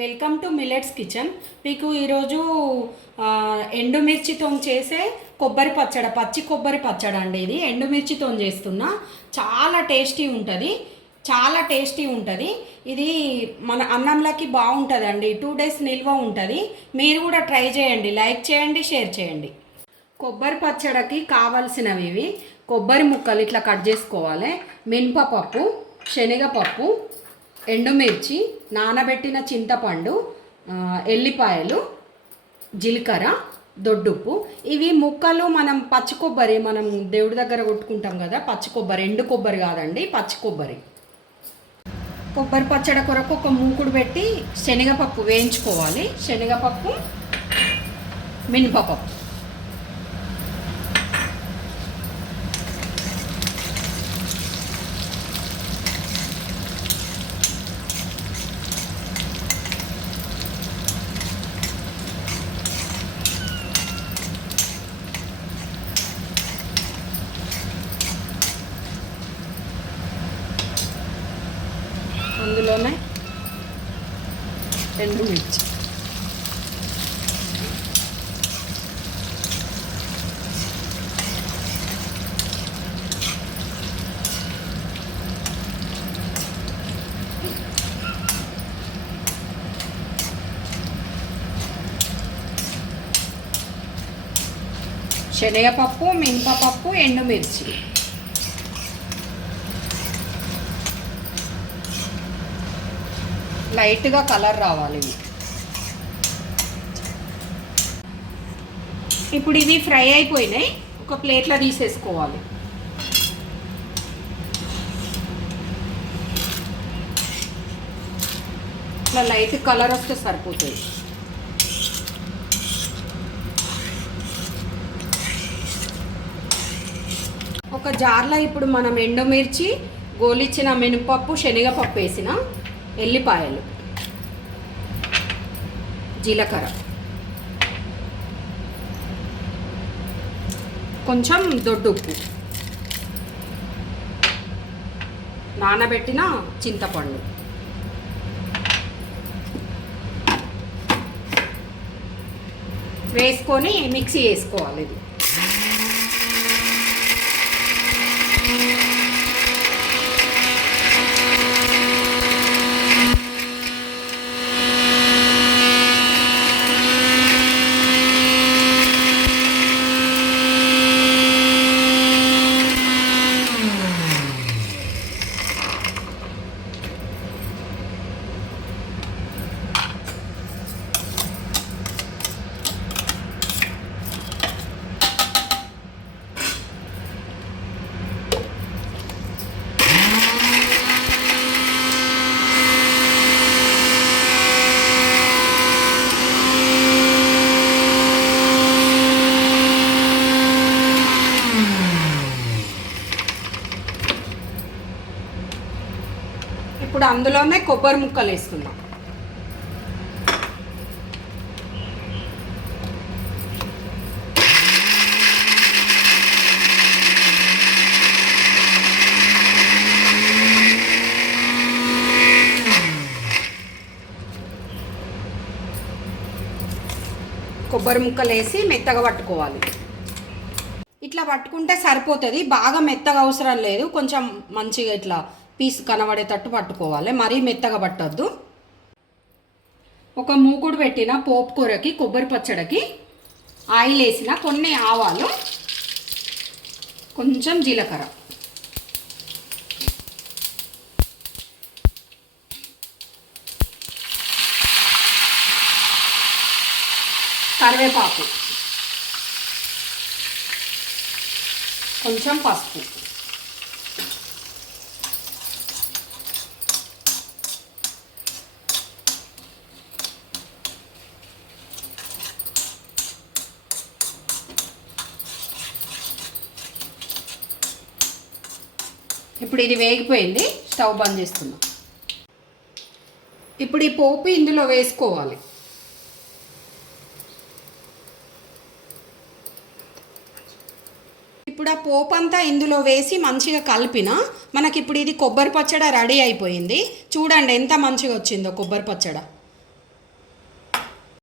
Welcome to millets kitchen. మీకు ఈరోజు ఎండుమిర్చితో చేసే కొబ్బరి పచ్చడి, పచ్చి కొబ్బరి పచ్చడి అండి. ఇది ఎండుమిర్చితో చేస్తున్నా. చాలా టేస్టీ ఉంటుంది, చాలా టేస్టీ ఉంటుంది. ఇది మన అన్నంలోకి బాగుంటుందండి. 2 days నిల్వ ఉంటుంది. మీరు కూడా ట్రై చేయండి. లైక్ చేయండి, షేర్ చేయండి. కొబ్బరి పచ్చడికి కావాల్సినవి ఇవి. కొబ్బరి ముక్కలు ఇట్లా కట్ చేసుకోవాలి. మినపప్పు, శనగపప్పు, ఎండుమిర్చి, నానబెట్టిన చింతపండు, ఎల్లిపాయలు, జీలకర్ర, దొడ్డుప్పు. ఇవి ముక్కలు మనం పచ్చి కొబ్బరి, మనం దేవుడి దగ్గర కొట్టుకుంటాం కదా, పచ్చి కొబ్బరి, ఎండు కొబ్బరి కాదండి, పచ్చి కొబ్బరి. కొబ్బరి పచ్చడి కొరకు ఒక మూకుడు పెట్టి శనగపప్పు వేయించుకోవాలి. శనగపప్పు, మినపప్పు. అందులోనే ఎండుమిర్చి, శనగపప్పు, మినపప్పు, ఎండుమిర్చి. లైట్గా కలర్ రావాలి. ఇప్పుడు ఇవి ఫ్రై అయిపోయినాయి. ఒక ప్లేట్లో తీసేసుకోవాలి. ఇట్లా లైట్ కలర్ వస్తే సరిపోతుంది. ఒక జార్లో ఇప్పుడు మనం ఎండుమిర్చి, గోలిచ్చిన మినపప్పు, శనగపప్పు వేసిన, ఎల్లిపాయలు, జీలకర్ర, కొంచెం దొడ్డుప్పు, నానబెట్టిన చింతపండు, వేసుకొని మిక్సీ వేసుకోవాలి. ఇది ఇప్పుడు అందులోనే కొబ్బరి ముక్కలు వేస్తున్నాం. కొబ్బరి ముక్కలు వేసి మెత్తగా పట్టుకోవాలి. ఇట్లా పట్టుకుంటే సరిపోతుంది. బాగా మెత్తగా అవసరం లేదు. కొంచెం మంచిగా ఇట్లా పీస్ కనబడేటట్టు పట్టుకోవాలి. మరీ మెత్తగా పట్టొద్దు. ఒక మూకుడు పెట్టిన పోపు కూరకి, కొబ్బరి పచ్చడికి ఆయిల్ వేసిన, కొన్ని ఆవాలు, కొంచెం జీలకర్ర, కరివేపాకు, కొంచెం పసుపు, ఇప్పుడు ఇది వేగిపోయింది. స్టవ్ బంద్ చేస్తున్నాం. ఇప్పుడు ఈ పోపు ఇందులో వేసుకోవాలి. ఇప్పుడు ఆ పోపు అంతా ఇందులో వేసి మంచిగా కలిపిన మనకి ఇప్పుడు ఇది కొబ్బరి పచ్చడి రెడీ అయిపోయింది. చూడండి ఎంత మంచిగా వచ్చిందో కొబ్బరి పచ్చడి.